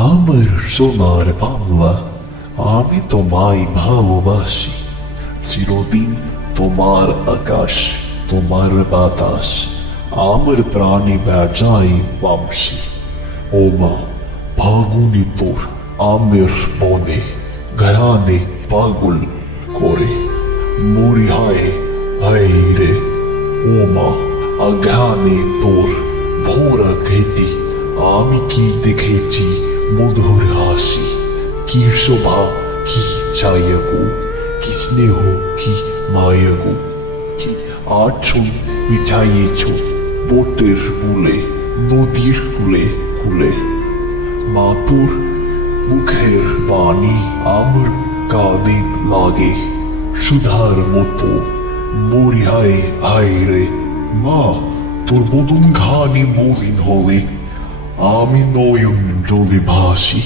আমার সোনার বাংলা, আমি তোমায় ভালোবাসি। চিরদিন তোমার আকাশ, তোমার বাতাস, আমার প্রাণে বাজায় বাঁশি। ও মা, ফাগুনি তোর আমের বনে ঘ্রাণে পাগল করে মরি হায় হায় রে। ও মা, আঘ্রাণে তোর ভোরা খেতি আমি কি দেখেছি মধুর হাসি। কি শোভা, কি ছায়া গো, কি স্নেহ, কি মায়া গো, কি আঁচল বিছাইয়েছ বটের ফুলে, নদীর কুলে কুলে। মা, তোর মুখের বাণী আমার কানে লাগে সুধার মতো মরি হায় হায় রে। মা, তোর বদন খানি মলিন হলে আমি নয়ন জলে ভাসি।